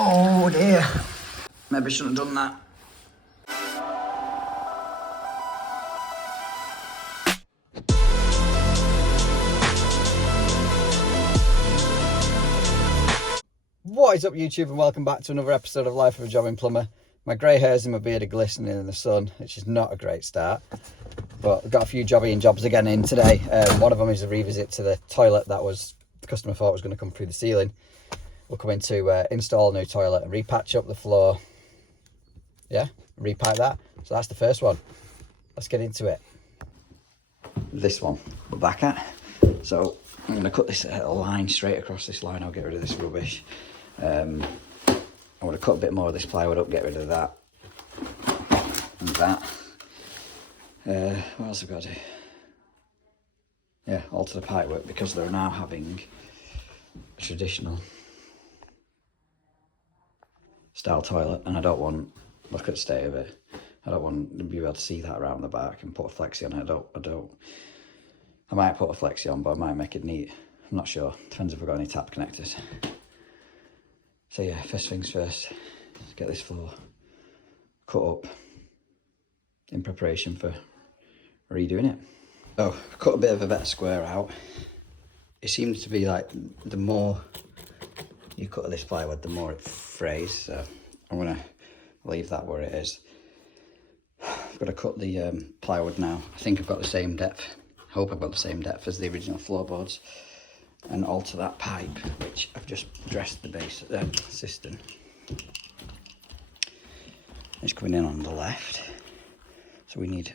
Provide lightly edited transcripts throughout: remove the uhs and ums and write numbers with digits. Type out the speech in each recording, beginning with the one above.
Oh dear. Maybe I shouldn't have done that. What is up, YouTube, and welcome back to another episode of Life of a Jobbing Plumber. My grey hairs and my beard are glistening in the sun, which is not a great start. But we've got a few jobby jobs again in today. One of them is a revisit to the toilet that the customer thought was going to come through the ceiling. We're coming to install a new toilet and repatch up the floor. Yeah, repipe that. So that's the first one. Let's get into it. This one we're back at. So I'm going to cut this line straight across this line. I'll get rid of this rubbish. I'm going to cut a bit more of this plywood up, get rid of that and that. What else have I got to do? Yeah, alter the pipework because they're now having a traditional style toilet, and I don't want, look at the state of it, I don't want to be able to see that around the back and put a flexi on it. I might put a flexi on, but I might make it neat. I'm not sure, depends if I've got any tap connectors. So yeah, first things first, let's get this floor cut up in preparation for redoing it. So, cut a bit of a better square out. It seems to be like the more you cut this plywood, the more it frays. So I'm gonna leave that where it is. I've got to cut the plywood now. I think I've got the same depth. Hope I've got the same depth as the original floorboards, and alter that pipe, which I've just dressed the base cistern. It's coming in on the left, so we need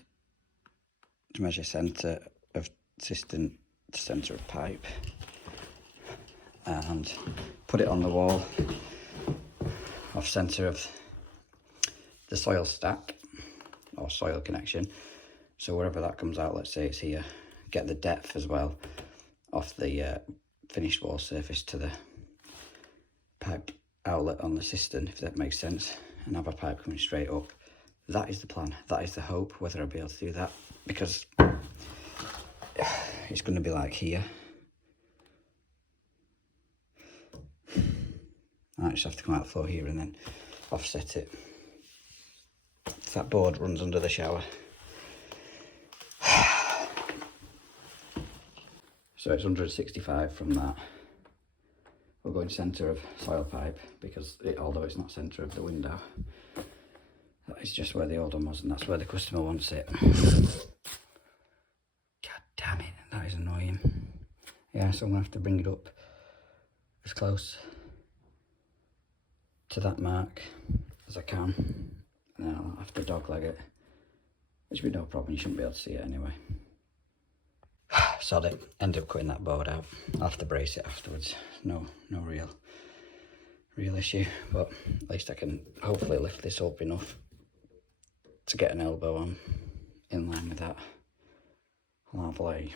to measure centre of cistern to centre of pipe and put it on the wall off centre of the soil stack or soil connection. So wherever that comes out, let's say it's here, get the depth as well off the finished wall surface to the pipe outlet on the cistern, if that makes sense, and have a pipe coming straight up. That is the plan, that is the hope. Whether I'll be able to do that, because it's going to be like here. I just have to come out the floor here and then offset it. That board runs under the shower. So it's 165 from that. We're going centre of soil pipe because although it's not centre of the window, that is just where the old one was, and that's where the customer wants it. God damn it, that is annoying. Yeah, so I'm going to have to bring it up as close to that mark as I can, and then I'll have to dogleg it, which will be no problem, you shouldn't be able to see it anyway. Sod it, ended up cutting that board out. I'll have to brace it afterwards. No real issue, but at least I can hopefully lift this up enough to get an elbow on in line with that. Lovely.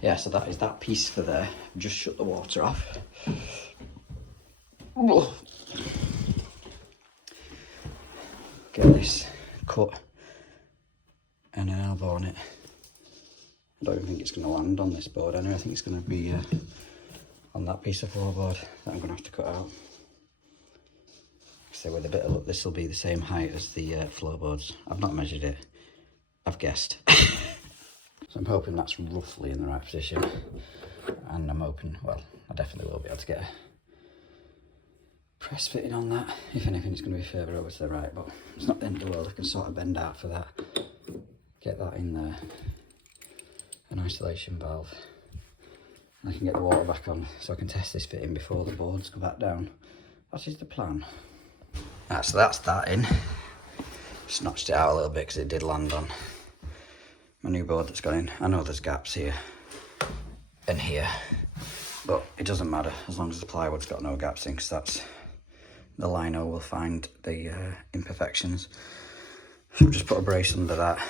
Yeah, so that is that piece for there. Just shut the water off. Get this cut and an elbow on it. I don't even think it's going to land on this board anyway. I think it's going to be on that piece of floorboard that I'm going to have to cut out. So with a bit of luck, this will be the same height as the floorboards. I've not measured it. I've guessed. So I'm hoping that's roughly in the right position, and I'm hoping, well, I definitely will be able to get a press fitting on that. If anything, it's going to be further over to the right, but it's not the end of the world. I can sort of bend out for that, get that in there, an isolation valve, and I can get the water back on so I can test this fitting before the boards go back down. That is the plan. Right, so that's that in. Just notched it out a little bit because it did land on my new board that's gone in. I know there's gaps here and here, but it doesn't matter as long as the plywood's got no gaps in, because that's the lino will find the imperfections. So just put a brace under that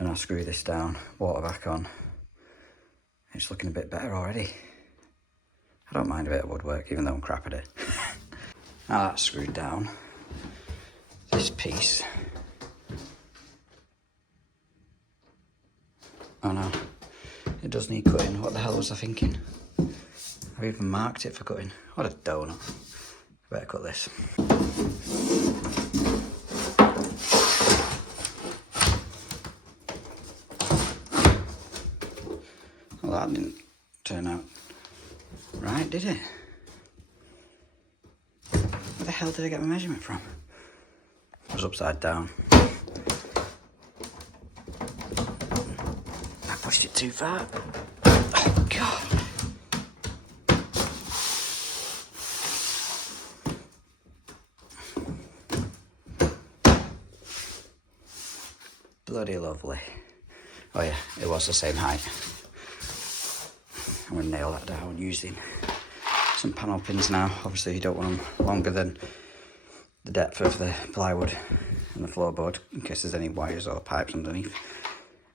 and I'll screw this down, water back on. It's looking a bit better already. I don't mind a bit of woodwork, even though I'm crap at it. Now that's screwed down, this piece. Oh no, it does need cutting. What the hell was I thinking? I've even marked it for cutting. What a donut. Better cut this. Well, that didn't turn out right, did it? Where the hell did I get my measurement from? It was upside down. I pushed it too far. Oh, God. Bloody lovely. Oh yeah, it was the same height. I'm going to nail that down using some panel pins now. Obviously you don't want them longer than the depth of the plywood and the floorboard in case there's any wires or pipes underneath.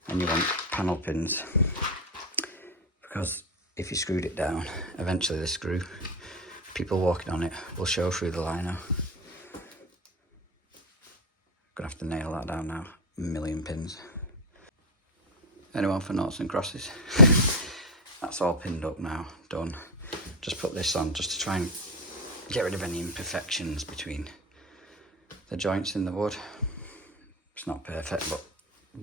And you want panel pins because if you screwed it down, eventually the screw, people walking on it will show through the lino. Gonna have to nail that down now. A million pins. Anyone for noughts and crosses? That's all pinned up now, done. Just put this on just to try and get rid of any imperfections between the joints in the wood. It's not perfect, but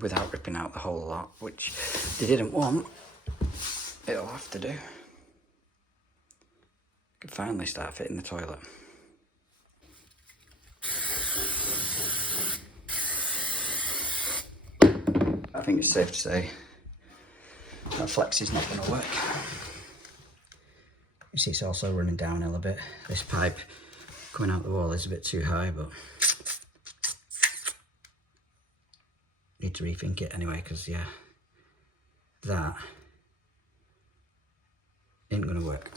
without ripping out the whole lot, which they didn't want, it'll have to do. Could finally start fitting the toilet. I think it's safe to say that flex is not going to work. You see it's also running downhill a bit. This pipe coming out the wall is a bit too high, but need to rethink it anyway, because yeah, that ain't going to work.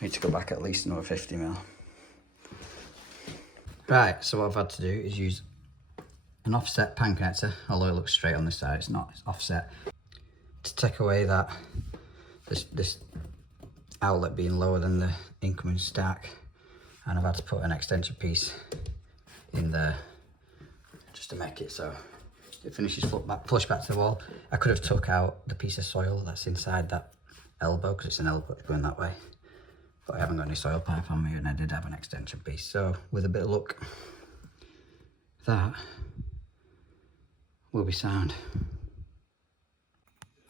Need to go back at least another 50mm. Right, so what I've had to do is use an offset pan connector, although it looks straight on this side, it's not, it's offset, to take away that this outlet being lower than the incoming stack. And I've had to put an extension piece in there just to make it so it finishes flush back to the wall. I could have took out the piece of soil that's inside that elbow, because it's an elbow going that way, but I haven't got any soil pipe on me, and I did have an extension piece, so with a bit of luck that will be sound.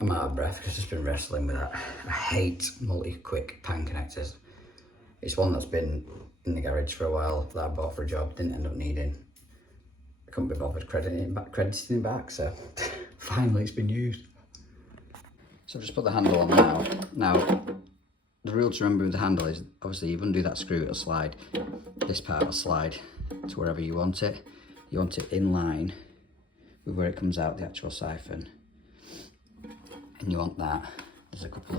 I'm out of breath because I've just been wrestling with that. I hate multi-quick pan connectors. It's one that's been in the garage for a while that I bought for a job, didn't end up needing. I couldn't be bothered crediting it back, so finally it's been used. So I've just put the handle on now. Now, the rule to remember with the handle is obviously you undo that screw, it'll slide. This part will slide to wherever you want it. You want it in line with where it comes out the actual siphon, and you want that. There's a couple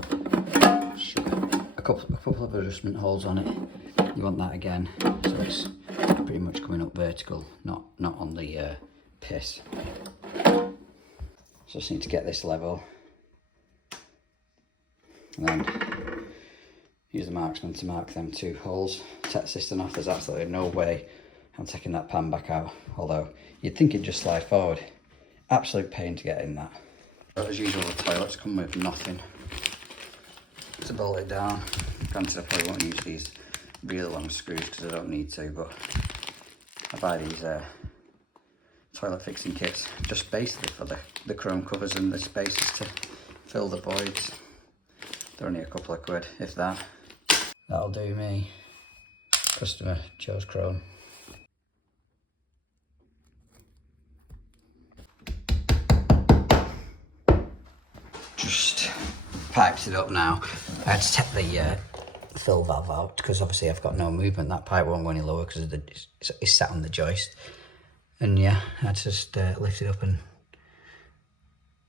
of adjustment holes on it. You want that again, so it's pretty much coming up vertical, not on the piss. So I just need to get this level, and then use the marksman to mark them two holes. Take the system off. There's absolutely no way I'm taking that pan back out, although you'd think it'd just slide forward. Absolute pain to get in that. As usual, the toilets come with nothing to bolt it down. Granted, I probably won't use these really long screws because I don't need to, but I buy these toilet fixing kits just basically for the chrome covers and the spaces to fill the voids. They're only a couple of quid, if that. That'll do me. Customer chose chrome. Just piped it up now. I had to take the fill valve out because obviously I've got no movement. That pipe won't go any lower because it's sat on the joist. And yeah, I had to just lift it up and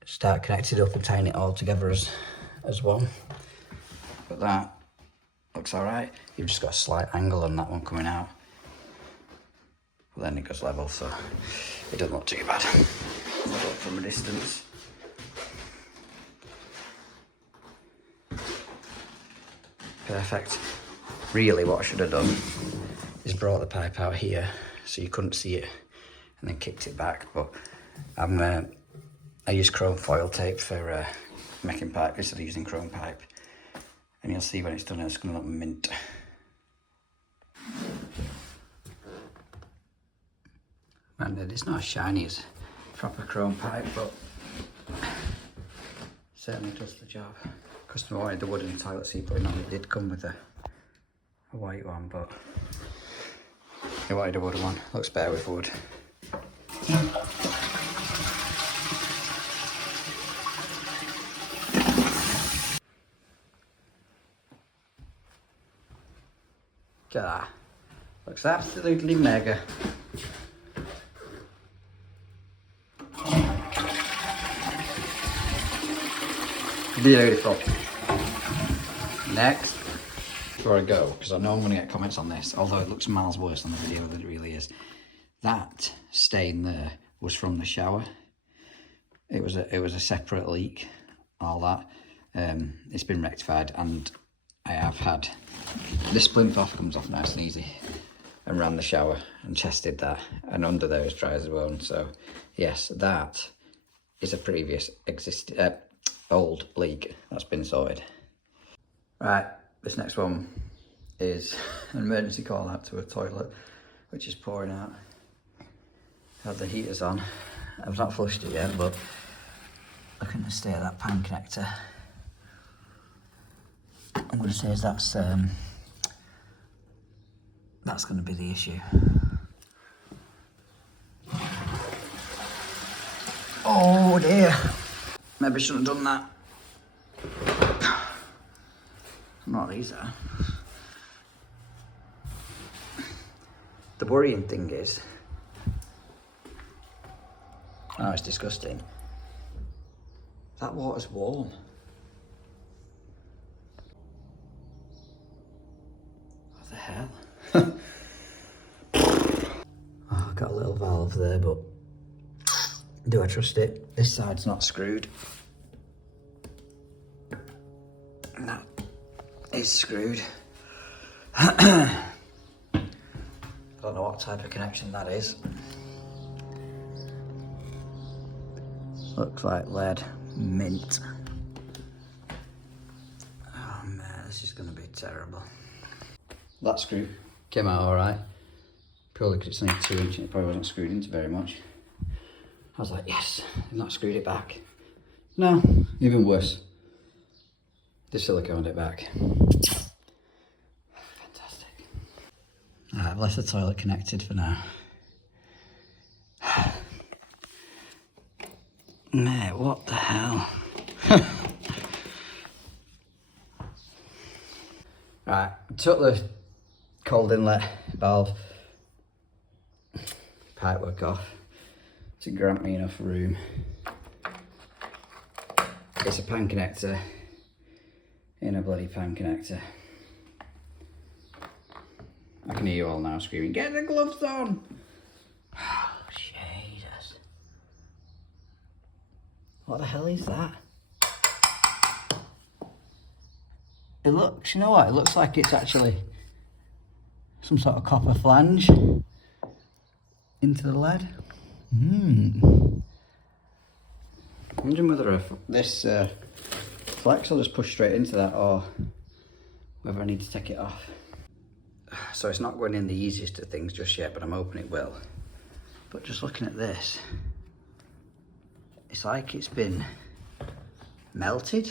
start connecting it up and tying it all together as one. But that looks alright. You've just got a slight angle on that one coming out. But then it goes level, so it doesn't look too bad. Look from a distance. Perfect. Really what I should have done is brought the pipe out here so you couldn't see it and then kicked it back, but I use chrome foil tape for making pipe instead of using chrome pipe, and you'll see when it's done it's going to look mint. And it's not as shiny as proper chrome pipe, but certainly does the job. Customer wanted the wooden toilet seat putting on. It did come with a white one, but he wanted a wooden one. Looks better with wood. Look at that. Looks absolutely mega. Beautiful. Next. Before I go, because I know I'm going to get comments on this, although it looks miles worse on the video than it really is. That stain there was from the shower. It was a separate leak. All that. It's been rectified, and I have had this plinth off, comes off nice and easy, and ran the shower and tested that, and under there is dry as well. And so yes, that is a previous old leak that's been sorted. Right, this next one is an emergency call out to a toilet which is pouring out. Had the heaters on. I've not flushed it yet, but looking at the state of that pan connector, I'm going to say that's going to be the issue. Oh dear. Maybe I shouldn't have done that. I don't know what these are. The worrying thing is, oh, it's disgusting. That water's warm. What the hell? Oh, I've got a little valve there, but do I trust it? This side's not screwed. That is screwed. I don't know what type of connection that is. Looks like lead. Mint. Oh man, this is going to be terrible. That screw came out alright. Purely because it's only 2 inch and it probably wasn't screwed into very much. I was like, yes, they've not screwed it back. No, even worse. They've siliconed it back. Fantastic. Alright, I've left the toilet connected for now. Mate, what the hell? Right, took the cold inlet valve pipework off to grant me enough room. It's a pan connector in a bloody pan connector. I can hear you all now screaming, get the gloves on! Oh, Jesus. What the hell is that? It looks, you know what, it looks like it's actually some sort of copper flange into the lead. I'm wondering whether this flex will just push straight into that or whether I need to take it off. So it's not going in the easiest of things just yet, but I'm hoping it will. But just looking at this, it's like it's been melted.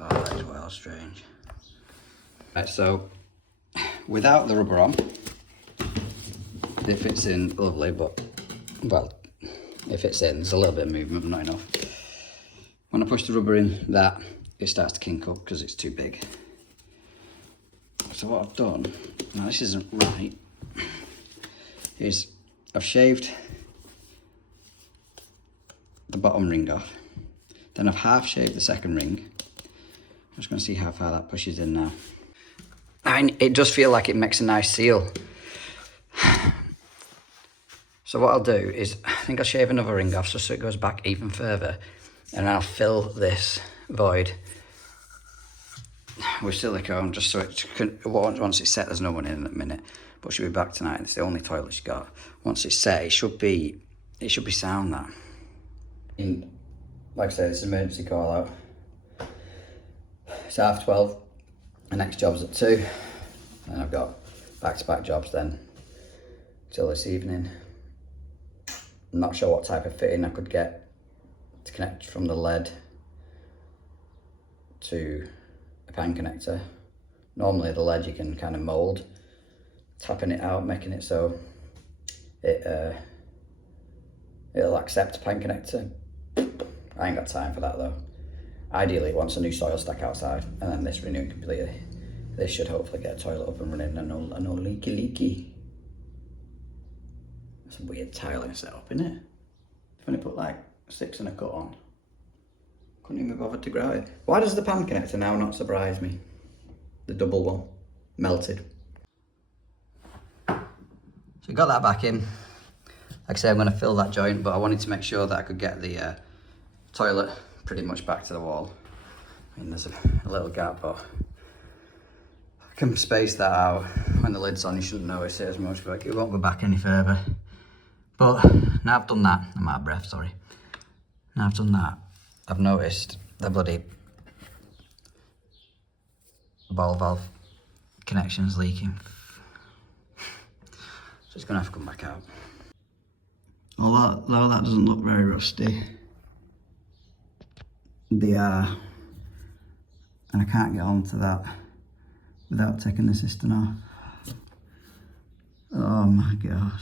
Oh, that is well strange. Right, so without the rubber on, it fits in lovely, but, well, it fits in. There's a little bit of movement, but not enough. When I push the rubber in, it starts to kink up because it's too big. So what I've done, now this isn't right, is I've shaved the bottom ring off. Then I've half shaved the second ring. I'm just going to see how far that pushes in now. it does feel like it makes a nice seal. So what I'll do is, I think I'll shave another ring off just so it goes back even further, and I'll fill this void with silicone just so it can, once it's set, there's no one in at the minute, but she'll be back tonight. It's the only toilet she got. Once it's set, it should be sound that. Like I say, this is emergency call out. It's 12:30. The next job's at 2, and I've got back-to-back jobs then till this evening. I'm not sure what type of fitting I could get to connect from the lead to a pan connector. Normally the lead you can kind of mould, tapping it out, making it so it'll accept a pan connector. I ain't got time for that though. Ideally it wants a new soil stack outside, and then this renewing completely. This should hopefully get a toilet up and running and no leaky. That's a weird tiling setup, isn't it? If I only put like 6 and a cut on. Couldn't even be bothered to grout it. Why does the pan connector now not surprise me? The double one, melted. So got that back in. Like I say, I'm going to fill that joint, but I wanted to make sure that I could get the toilet pretty much back to the wall. I mean, there's a little gap, but I can space that out. When the lid's on, you shouldn't notice it as much, but it won't go back any further. But now I've done that, I'm out of breath, sorry. Now I've done that, I've noticed the bloody ball valve connection's leaking. So it's gonna have to come back out. Although that doesn't look very rusty, they are, and I can't get onto that without taking the cistern off. Oh my god.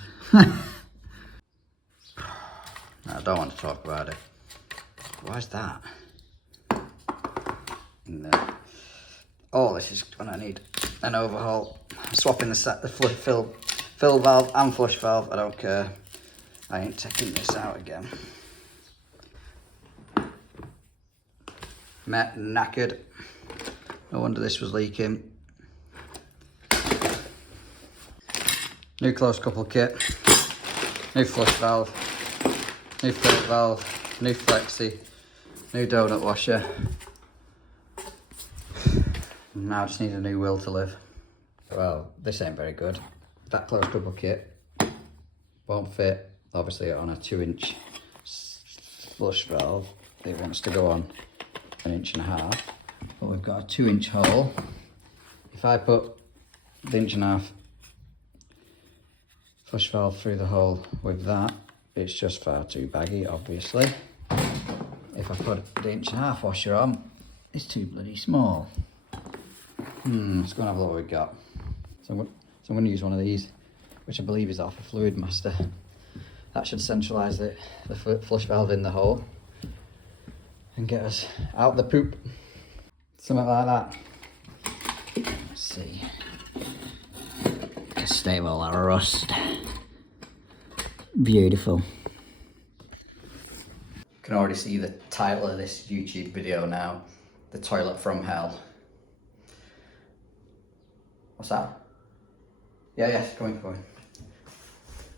I don't want to talk about it. Why's that? Oh, this is gonna need an overhaul. I'm swapping the fill valve and flush valve. I don't care. I ain't taking this out again. Knackered. No wonder this was leaking. New close couple kit. New flush valve. New fillet valve. New flexi. New donut washer. Now I just need a new will to live. Well, this ain't very good. That close couple kit won't fit, obviously, on a 2-inch flush valve. It wants to go on 1.5 inches, but we've got a 2-inch hole. If I put the 1.5 inch flush valve through the hole with that, it's just far too baggy, obviously. If I put the 1.5 inch washer on, it's too bloody small. Let's go and have a look what we've got. So I'm going to use one of these, which I believe is off a Fluid Master. That should centralise the flush valve in the hole and get us out the poop. Something like that. Let's see. Stay well out of rust. Beautiful. You can already see the title of this YouTube video now. The toilet from hell. What's that? Yeah, come in.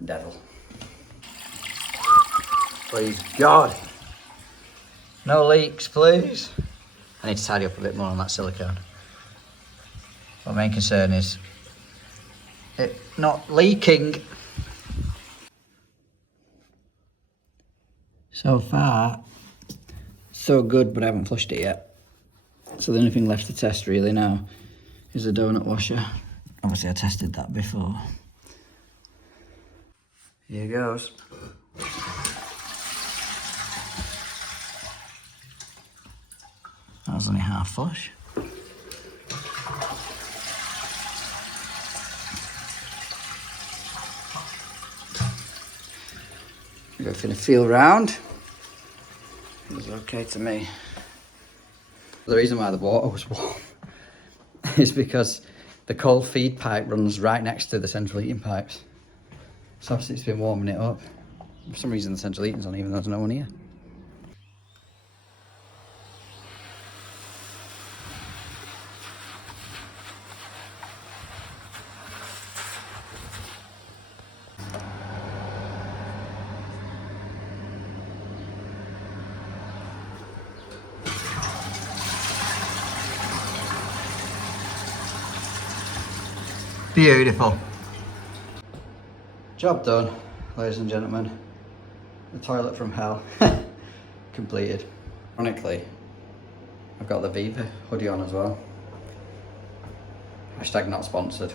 Devil. Please God. No leaks, please. I need to tidy up a bit more on that silicone. My main concern is it not leaking. So far, so good, but I haven't flushed it yet. So the only thing left to test really now is the donut washer. Obviously I tested that before. Here goes. That was only half flush. Go for the feel round. It was okay to me. The reason why the water was warm is because the cold feed pipe runs right next to the central heating pipes. So obviously it's been warming it up. For some reason the central heating's on even though there's no one here. Beautiful. Job done, ladies and gentlemen. The toilet from hell. Completed. Ironically, I've got the Viva hoodie on as well. Hashtag not sponsored.